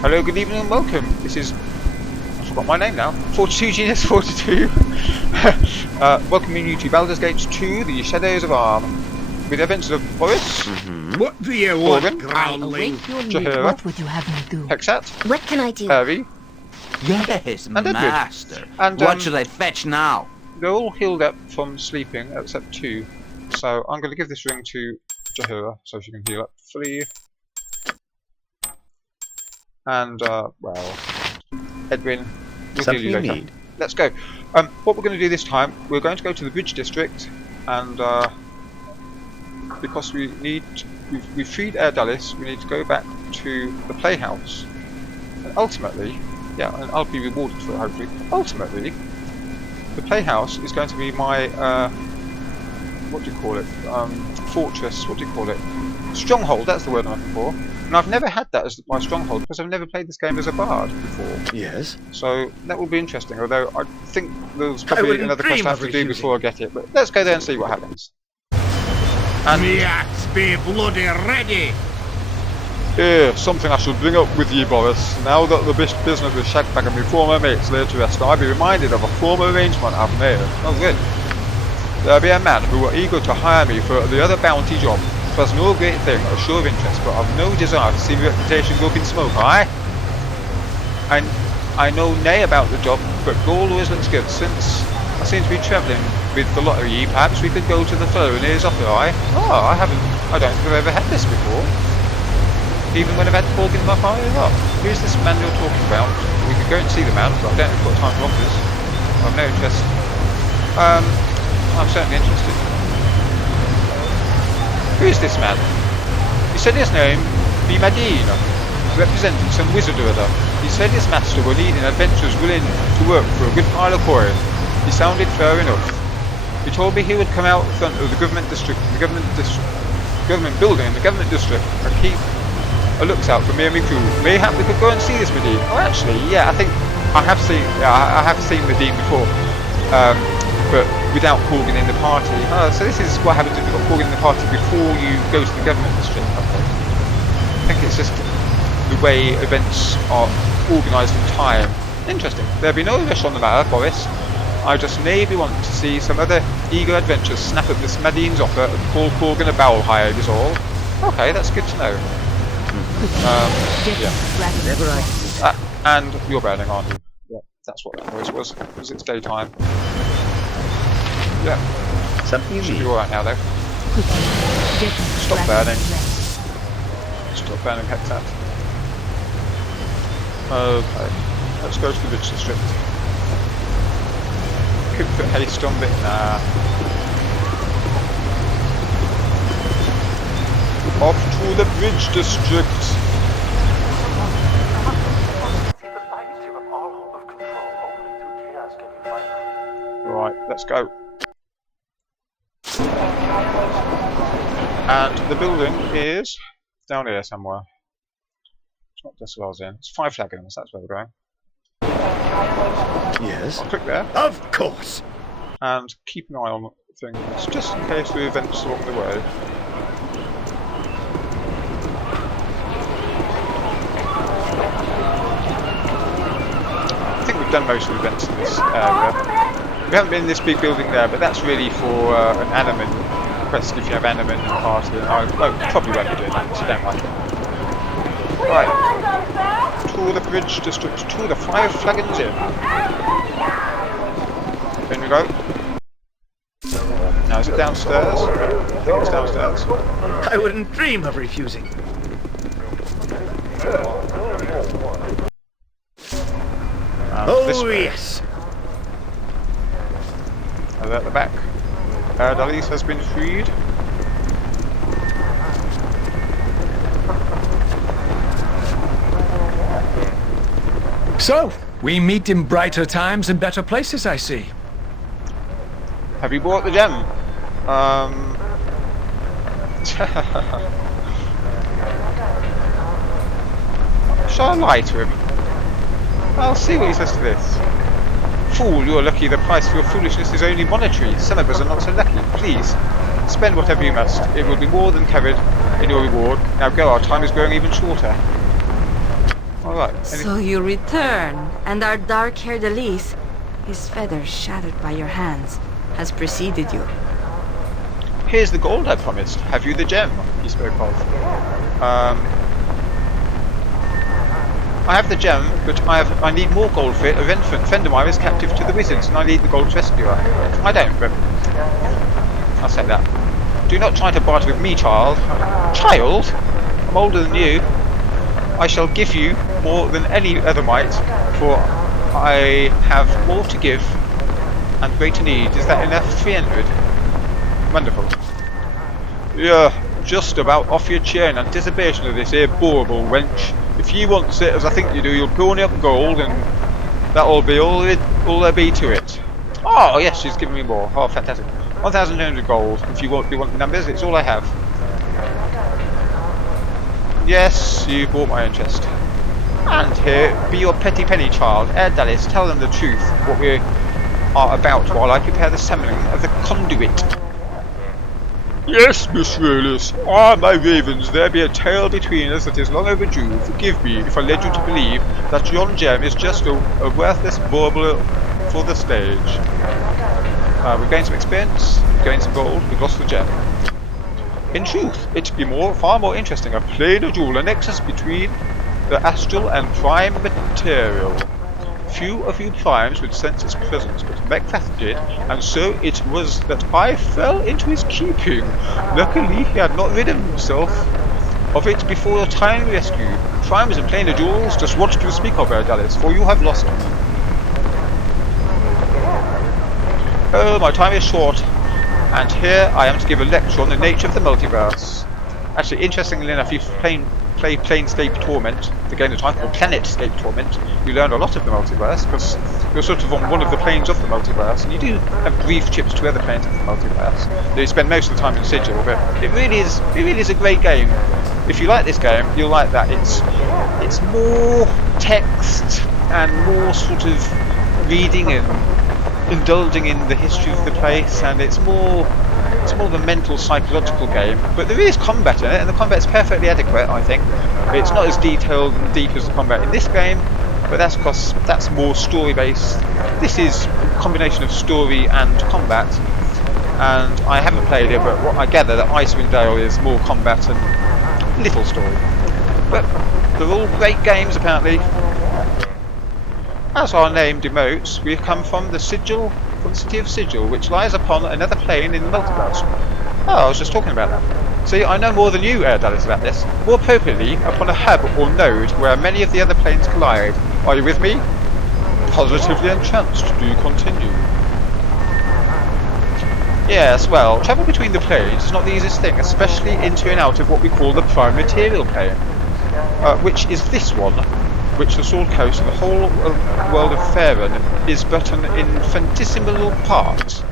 Hello, good evening and welcome. This is, I forgot my name now, 42 Genius 42. Welcoming you to Baldur's Gate 2, The Shadows of Arm, with the adventures of Boris, What do you want, Morgan, growling? Jahira, What would you have me do? Hexat, What can I do? Harry, Yes, Edward. master. And, What should I fetch now? they're all healed up from sleeping, except 2. So I'm going to give this ring to Jahira, so she can heal up fully. And, well, Edwin, we'll deal you later. Let's go. What we're going to do this time, we're going to go to the Bridge District, and because we've freed Airdalis, we need to go back to the Playhouse. And ultimately, yeah, and I'll be rewarded for it hopefully. Ultimately, the Playhouse is going to be my, what do you call it? Fortress, what do you call it? Stronghold, that's the word I'm looking for. And I've never had that as my stronghold because I've never played this game as a bard before. Yes. So that will be interesting, although I think there's probably another quest I have to do before I get it. But let's go there and see what happens. And Me axe be bloody ready. here, something I should bring up with ye, Boris. Now that the business with Shagbag and my former mates laid to rest, I be reminded of a former arrangement I've made. Oh, good. There be a man who were eager to hire me for the other bounty job. 'Twas no great thing, or sure of interest, but I've no desire to see my reputation go up in smoke, aye? And I know nay about the job, but gold always looks good, since I seem to be travelling with the lot of ye. Perhaps we could go to the fellow in his offer, aye? Oh, I don't think I've ever had this before. Even when I've had pork in my fire lot. Who's this man you're talking about? We could go and see the man, but I don't know if we've got time for offers. I've no interest. I'm certainly interested. Who is this man? He said his name be Madine, representing some wizard or other. He said his master were leading adventurers willing to work for a good pile of coin. He sounded fair enough. He told me he would come out in front of the government district, government building in the government district, and keep a looks out for me and my crew. Mayhap we could go and see this Madine. Oh, actually, yeah, I think I have seen Madine before. But without Corgan in the party. So this is what happens if you've got Corgan in the party before you go to the government district. I think it's just the way events are organised in time. Interesting. There'll be no rush on the matter, Boris. I just maybe want to see some other eager adventurers snap up this Madine's offer and call Corgan a bowel hire is all. Okay, that's good to know. Yeah. And you're burning, aren't you? Yeah, that's what that noise was, because it's daytime. Yeah. Something you Should need. be alright now though. Stop burning. Stop burning, Hexat. Okay. Let's go to the Bridge District. Could put haste on it. Nah. Off to the Bridge District. Right, let's go. And the building is down here somewhere. It's not just where I was in. It's 5 flagons, that's where we're going. Yes. I'll click there. Of course. And keep an eye on things, just in case there are events along the way. I think we've done most of the events in this area. We haven't been in this big building there, but that's really for an animal quest if you have animal in the party. And I probably won't be doing that, so don't mind it. Right. To the Bridge District, to the 5 flagons in. In we go. Now is it downstairs? I think it's downstairs. I wouldn't dream of refusing. This way. Yes. And at the back, Dalis has been freed. So, we meet in brighter times and better places, I see. Have you bought the gem? Shall I lie to him? I'll see what he says to this. Fool, you're lucky. The price for your foolishness is only monetary. Some of us are not so lucky. Please, spend whatever you must. It will be more than covered in your reward. Now go, our time is growing even shorter. Alright. So you return, and our dark-haired Elise, his feathers shattered by your hands, has preceded you. Here's the gold I promised. Have you the gem he spoke of? I have the gem, but I need more gold for it. A friend of mine is captive to the wizards, and I need the gold to rescue her. I don't, but I'll say that. Do not try to barter with me, child. Child? I'm older than you. I shall give you more than any other might, for I have more to give and greater need. Is that enough? 300. Wonderful. Yeah, just about off your chair in anticipation of this here boreable wench. If you want it as I think you do, you'll pony up gold, and that'll be all there be to it. Oh yes, she's giving me more. Oh, fantastic. 1,200 gold. If you want the numbers, it's all I have. Yes, you bought my interest. And here, be your petty penny child. Ere Dallas, tell them the truth, what we are about, while I prepare the summoning of the conduit. Yes, Miss Rollis. Ah, my ravens, there be a tale between us that is long overdue. Forgive me if I led you to believe that yon gem is just a worthless bauble for the stage. We've gained some experience, we've gained some gold, we've lost the gem. In truth, it'd be far more interesting a planar duel, a nexus between the astral and prime material. Few of you primes would sense its presence, but Macbeth did, and so it was that I fell into his keeping. Luckily, he had not rid himself of it before your timely rescue. Primes and planar duels, just what to speak of, Dallas, for you have lost me. Oh, my time is short, and here I am to give a lecture on the nature of the multiverse. Actually, interestingly enough, if you play Planescape Torment, the game that I call Planetscape Torment, you learn a lot of the multiverse, because you're sort of on one of the planes of the multiverse, and you do have brief trips to other planes of the multiverse. Though you spend most of the time in Sigil, but it really is a great game. If you like this game, you'll like that. It's more text and more sort of reading and indulging in the history of the place, and it's more of a mental, psychological game, but there is combat in it, and the combat's perfectly adequate, I think. It's not as detailed and deep as the combat in this game, but that's because that's more story-based. This is a combination of story and combat, and I haven't played it, but what I gather that Icewind Dale is more combat and little story. But they're all great games, apparently. As our name denotes, we come from the Sigil, from the city of Sigil, which lies upon another plane in the multiverse. Oh, I was just talking about that. See, I know more than you, Dallas, about this. More appropriately, upon a hub or node where many of the other planes collide. Are you with me? Positively entranced. Do continue. Yes, well, travel between the planes is not the easiest thing, especially into and out of what we call the prime material plane, which is this one, which the Sword Coast and the whole world of Faerun is but an infinitesimal part.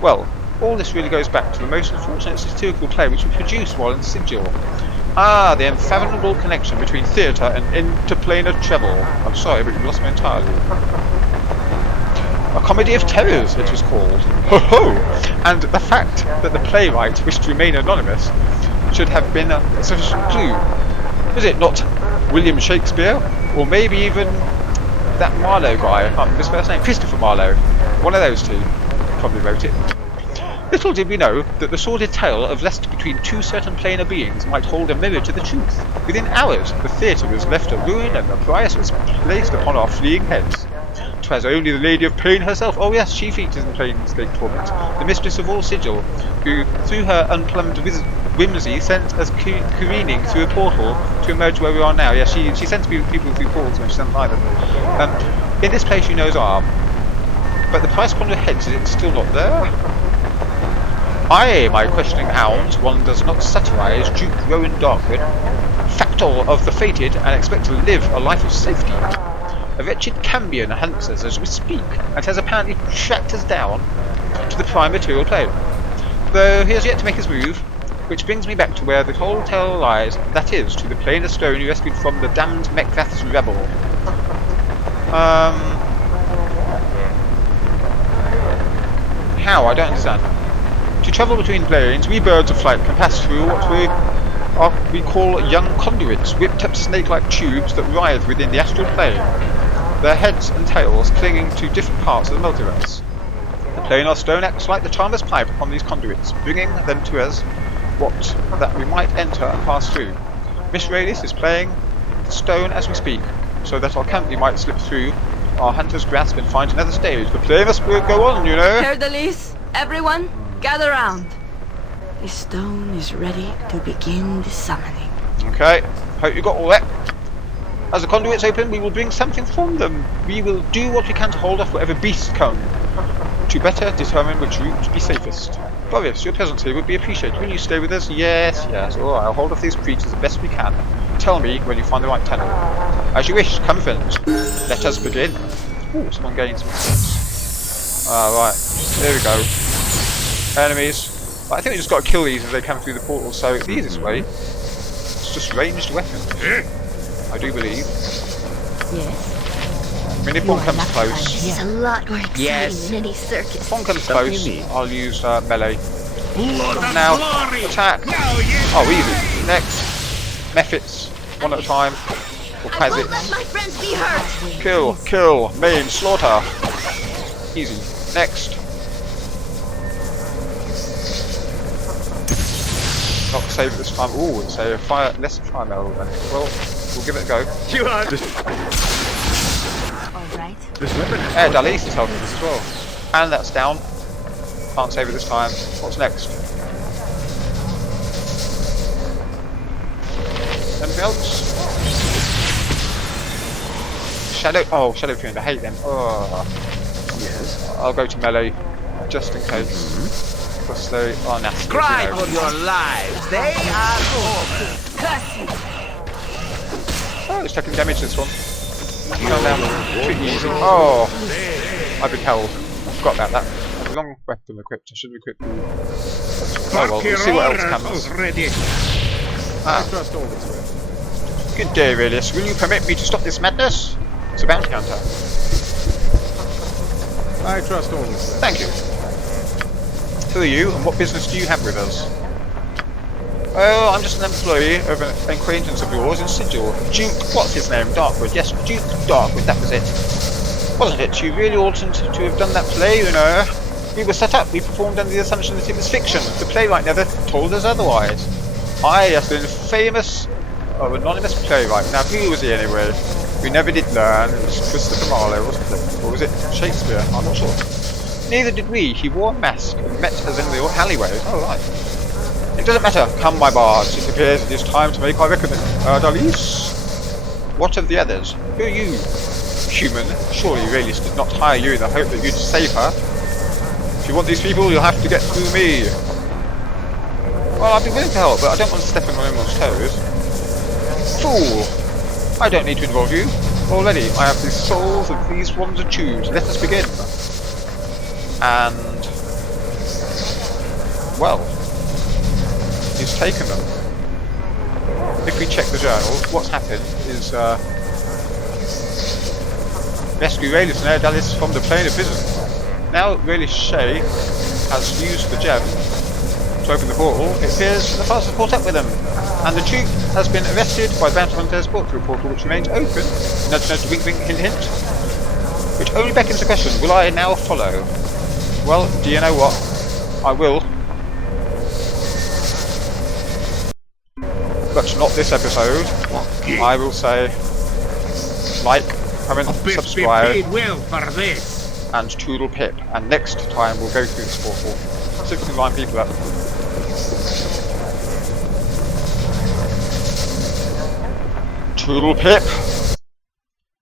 Well, all this really goes back to the most unfortunate satirical play which we produced while in Sigil. Ah, the unfathomable connection between theatre and interplanar travel. I'm sorry, but you lost me entirely. A comedy of terrors, it was called. Ho ho! And the fact that the playwright wished to remain anonymous should have been a sufficient clue. Was it not William Shakespeare? Or maybe even that Marlowe guy, I can't remember his first name, Christopher Marlowe. One of those two probably wrote it. Little did we know that the sordid tale of lust between two certain planar beings might hold a mirror to the truth. Within hours, the theatre was left a ruin and the price was placed upon our fleeing heads. 'Twas only the Lady of Pain herself, oh yes, she features in Planescape Torment, the mistress of all Sigil, who, through her unplumbed whimsy, sent us careening through a portal to emerge where we are now. Yeah, she sends people through portals when she doesn't like them. In this place you know's arm, but the price upon your heads, is it still not there? Aye, my questioning hounds, one does not satirise Duke Rowan Darkwood, factor of the fated, and expect to live a life of safety. A wretched Cambion hunts us as we speak, and has apparently tracked us down to the prime material plane. Though he has yet to make his move, which brings me back to where the whole tale lies, that is, to the plane of stone you rescued from the damned Macbeth's rebel. How? I don't understand. To travel between planes, we birds of flight can pass through what we are we call young conduits, whipped up snake-like tubes that writhe within the astral plane, their heads and tails clinging to different parts of the multiverse. The planar stone acts like the timeless pipe upon these conduits, bringing them to us what that we might enter and pass through. Miss Raylis is playing the stone as we speak, so that our company might slip through our hunter's grasp and find another stage. The play must go on, you know. Herr Delis, everyone, gather round. The stone is ready to begin the summoning. Okay, hope you got all that. As the conduits open, we will bring something from them. We will do what we can to hold off whatever beasts come, to better determine which route to be safest. Boris, your presence here would be appreciated. Will you stay with us? Yes, yes. Alright, I'll hold off these creatures the best we can. Tell me when you find the right tunnel. As you wish, come friends. Let us begin. Ooh, someone gained some points. Right, there we go. Enemies. But I think we just got to kill these as they come through the portal, so the easiest way is just ranged weapons. I do believe. Yes. I mean, if one comes close, This is a lot more exciting Yes. than any circus. if one comes Something close, you need. I'll use melee. Blood and Now, glory! attack. Now you Oh, easy. Next, methods, one at a time, or I won't let posits. my friends be hurt. Kill, kill, maim, slaughter. Easy. Next. Not save it this time. Ooh, it's a fire, less than fire metal then. Well, we'll give it a go. You are All right. this weapon is Air Dalis is helping us as well. And that's down. Can't save it this time. What's next? Anything else? Shadow. Oh, Shadow Fiend. I hate them. Oh. yes. I'll go to melee just in case. Because they are nasty. Cry you know. for your lives. They are awful. Oh, it's taking damage this one. Go down pretty easy. Oh, I've been held. I forgot about that. I have a long weapon equipped. I should have equipped. Oh well, we'll see what else comes. Ready. Ah. Trust all this way. Good day, Radius. Will you permit me to stop this madness? It's a bounty hunter. I trust all this way. Thank you. Who are you, and what business do you have with us? Oh, I'm just an employee of an acquaintance of yours in Sigil. Duke, what's his name? Darkwood. Yes, Duke Darkwood, that was it. Wasn't it? You really oughtn't to have done that play, you know. We were set up, we performed under the assumption that it was fiction. The playwright never told us otherwise. I have been famous anonymous playwright. Now, who was he anyway? We never did learn. It was Christopher Marlowe, wasn't it? Or was it Shakespeare? I'm not sure. Neither did we. He wore a mask and met us in the alleyway. Oh, right. It doesn't matter. Come, my bards. It appears it is time to make our reckoning. Dalis? What of the others? Who are you? Human. Surely Raylis did not hire you in the hope that you'd save her. If you want these people, you'll have to get through me. Well, I'd be willing to help, but I don't want to step on anyone's toes. Fool! I don't need to involve you. Already, I have the souls of these ones to choose. Let us begin. And... well... he's taken them. If we check the journals, what's happened is, rescue Raylis and Air Dalis from the plane of vision. Now Raylis Shay has used the gem to open the portal, it appears the fast has caught up with them, and the troop has been arrested by the bounty hunters brought through a portal which remains open, nudge nudge wink wink hint hint, which only beckons the question, will I now follow? Well, do you know what? I will. But not this episode. I will say, like, comment, subscribe, Paid well for this. and toodle pip. And next time we'll go through this portal. See if we can line people up. Toodle pip.